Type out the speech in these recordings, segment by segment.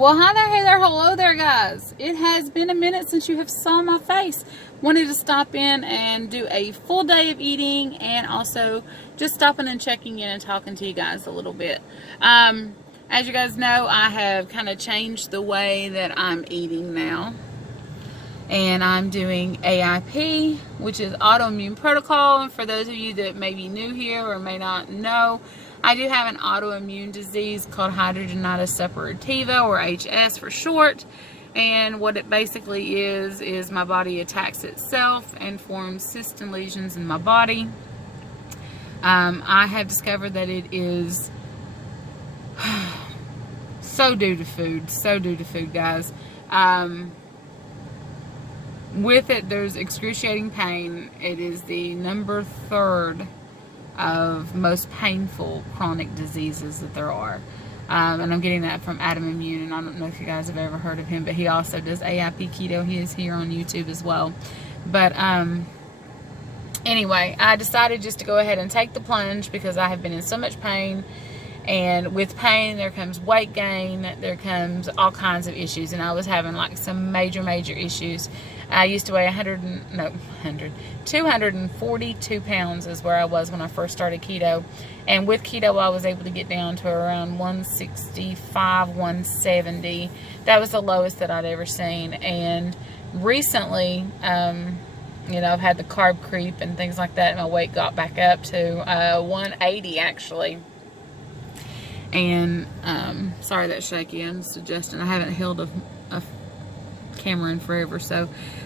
Well, hi there, hey there, hello there, guys. It has been a minute since you have saw my face. Wanted to stop in and do a full day of eating, and also just stopping and checking in and talking to you guys a little bit. As you guys know, I have kind of changed the way that I'm eating now. And I'm doing AIP, which is autoimmune protocol. And for those of you that may be new here or may not know, I do have an autoimmune disease called hidradenitis suppurativa, or HS for short. And what it basically is my body attacks itself and forms cysts and lesions in my body. I have discovered that it is so due to food, guys. With it, there's excruciating pain. It is the number 3rd of most painful chronic diseases that there are. And I'm getting that from Adam Immune, and I don't know if you guys have ever heard of him, but he also does AIP keto. He is here on YouTube as well. But anyway, I decided just to go ahead and take the plunge because I have been in so much pain. And with pain, there comes weight gain, there comes all kinds of issues. And I was having like some major issues. I used to weigh 242 pounds is where I was when I first started keto. And with keto, I was able to get down to around 165, 170. That was the lowest that I'd ever seen. And recently, you know, I've had the carb creep and things like that. And my weight got back up to 180 actually. And sorry that's shaky. I'm suggesting I haven't held a camera in forever,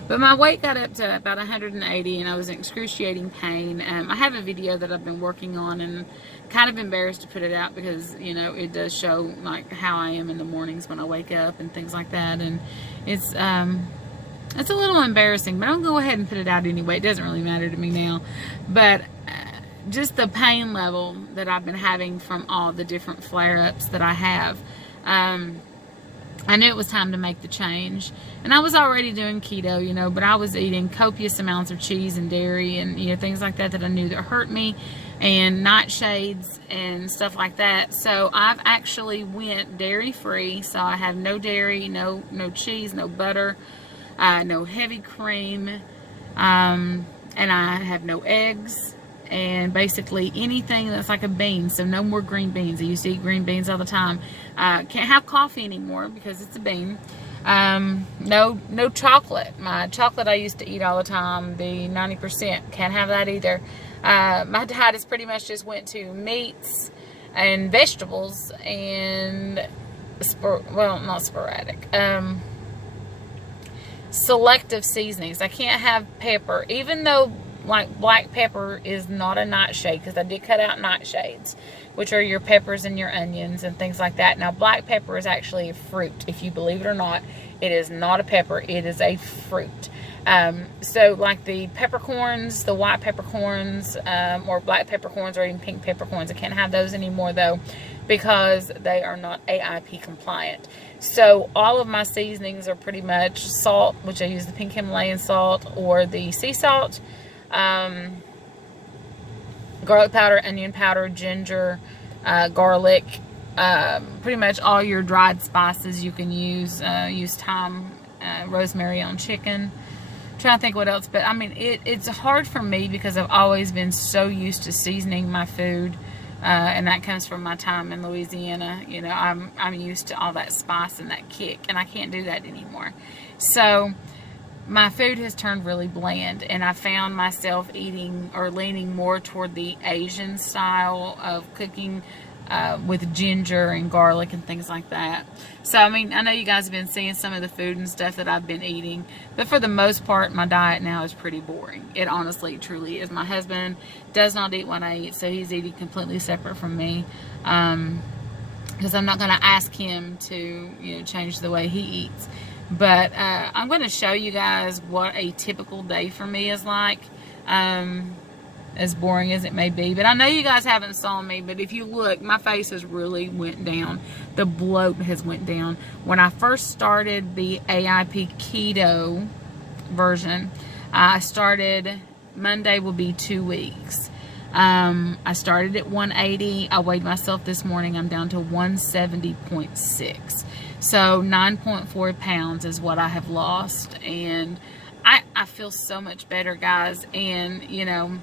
but my weight got up to about 180 and I was in excruciating pain. I have a video that I've been working on, and kind of embarrassed to put it out because, you know, it does show like how I am in the mornings when I wake up and things like that, and it's a little embarrassing, but I'll go ahead and put it out anyway. It doesn't really matter to me now. But just the pain level that I've been having from all the different flare-ups that I have, I knew it was time to make the change. And I was already doing keto, you know, but I was eating copious amounts of cheese and dairy and, you know, things like that I knew that hurt me, and nightshades and stuff like that. So I've actually went dairy-free. So I have no dairy, no cheese, no butter, no heavy cream, and I have no eggs. And basically anything that's like a bean, so no more green beans. I used to eat green beans all the time. Can't have coffee anymore because it's a bean. No chocolate. My chocolate I used to eat all the time, the 90%, can't have that either. My diet has pretty much just went to meats and vegetables and not sporadic, selective seasonings. I can't have pepper, even though like black pepper is not a nightshade, because I did cut out nightshades, which are your peppers and your onions and things like that. Now, black pepper is actually a fruit. If you believe it or not, it is not a pepper. It is a fruit. So like the peppercorns, the white peppercorns, or black peppercorns, or even pink peppercorns, I can't have those anymore though, because they are not AIP compliant. So all of my seasonings are pretty much salt, which I use the pink Himalayan salt or the sea salt, garlic powder, onion powder, ginger, garlic, pretty much all your dried spices you can use. Use thyme, rosemary on chicken. I'm trying to think what else, but I mean, it's hard for me because I've always been so used to seasoning my food, and that comes from my time in Louisiana. You know, I'm used to all that spice and that kick, and I can't do that anymore. So my food has turned really bland, and I found myself eating or leaning more toward the Asian style of cooking, with ginger and garlic and things like that. So, I mean, I know you guys have been seeing some of the food and stuff that I've been eating, but for the most part, my diet now is pretty boring. It honestly, truly is. My husband does not eat what I eat, so he's eating completely separate from me, because I'm not going to ask him to, you know, change the way he eats. But I'm going to show you guys what a typical day for me is like, as boring as it may be. But I know you guys haven't saw me, but if you look, my face has really went down. The bloat has went down. When I first started the AIP keto version, I started, Monday will be 2 weeks. I started at 180. I weighed myself this morning. I'm down to 170.6. So 9.4 pounds is what I have lost, and I feel so much better, guys. And you know,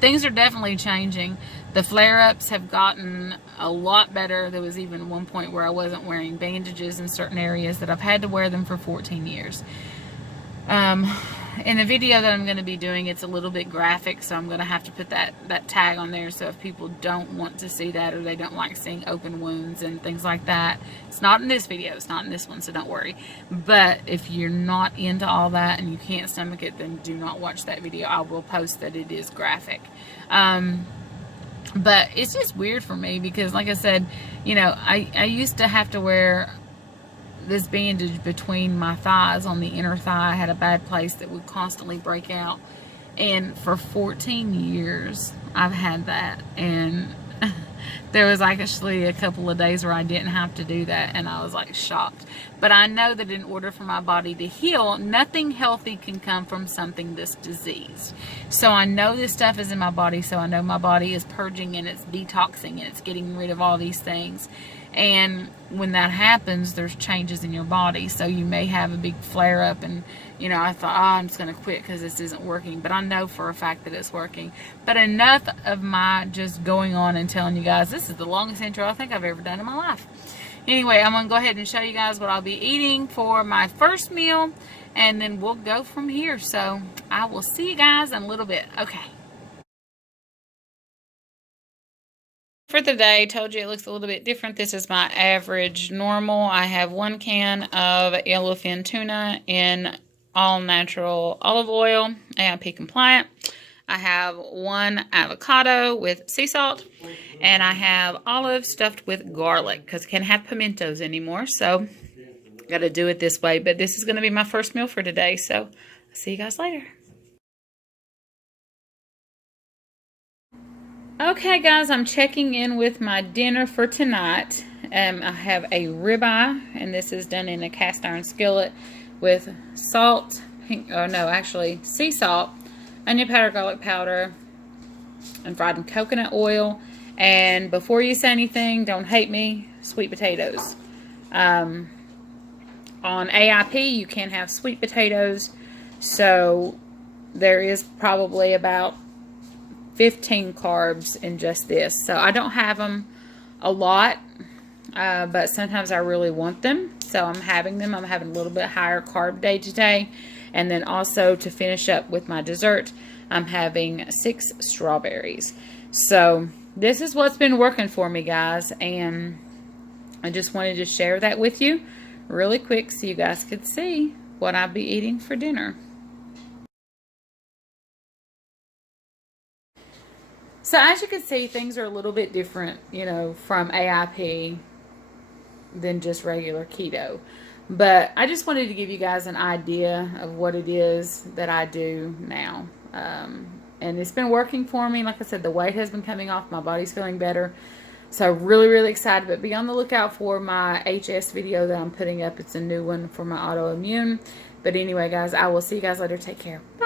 things are definitely changing. The flare-ups have gotten a lot better. There was even one point where I wasn't wearing bandages in certain areas that I've had to wear them for 14 years. In the video that I'm going to be doing, it's a little bit graphic, so I'm going to have to put that tag on there, so if people don't want to see that, or they don't like seeing open wounds and things like that, it's not in this video, it's not in this one, so don't worry. But if you're not into all that and you can't stomach it, then do not watch that video. I will post that it is graphic. But it's just weird for me because, like I said, you know, I used to have to wear this bandage between my thighs on the inner thigh. I had a bad place that would constantly break out, and for 14 years I've had that, and there was actually a couple of days where I didn't have to do that, and I was like shocked. But I know that in order for my body to heal, nothing healthy can come from something that's diseased. So I know this stuff is in my body, so I know my body is purging and it's detoxing and it's getting rid of all these things. And when that happens, there's changes in your body. So you may have a big flare up, and you know, I thought, oh, I'm just going to quit because this isn't working. But I know for a fact that it's working. But enough of my just going on and telling you guys. This is the longest intro I think I've ever done in my life. Anyway, I'm going to go ahead and show you guys what I'll be eating for my first meal, and then we'll go from here. So I will see you guys in a little bit. Okay. For the day, told you it looks a little bit different. This is my average normal. I have 1 can of yellowfin tuna in all natural olive oil, AIP compliant. I have 1 avocado with sea salt, and I have olives stuffed with garlic because I can't have pimentos anymore, so got to do it this way. But this is going to be my first meal for today, so I'll see you guys later. Okay, guys, I'm checking in with my dinner for tonight. I have a ribeye, and this is done in a cast iron skillet with salt, sea salt, onion powder, garlic powder, and fried in coconut oil. And before you say anything, don't hate me, sweet potatoes. On AIP, you can have sweet potatoes, so there is probably about 15 carbs in just this. So I don't have them a lot, but sometimes I really want them, so I'm having them. I'm having a little bit higher carb day today. And then also to finish up with my dessert, I'm having 6 strawberries. So this is what's been working for me, guys, and I just wanted to share that with you really quick so you guys could see what I'll be eating for dinner. So as you can see, things are a little bit different, you know, from AIP than just regular keto. But I just wanted to give you guys an idea of what it is that I do now. And it's been working for me. Like I said, the weight has been coming off. My body's feeling better. So really, really excited. But be on the lookout for my HS video that I'm putting up. It's a new one for my autoimmune. But anyway, guys, I will see you guys later. Take care. Bye.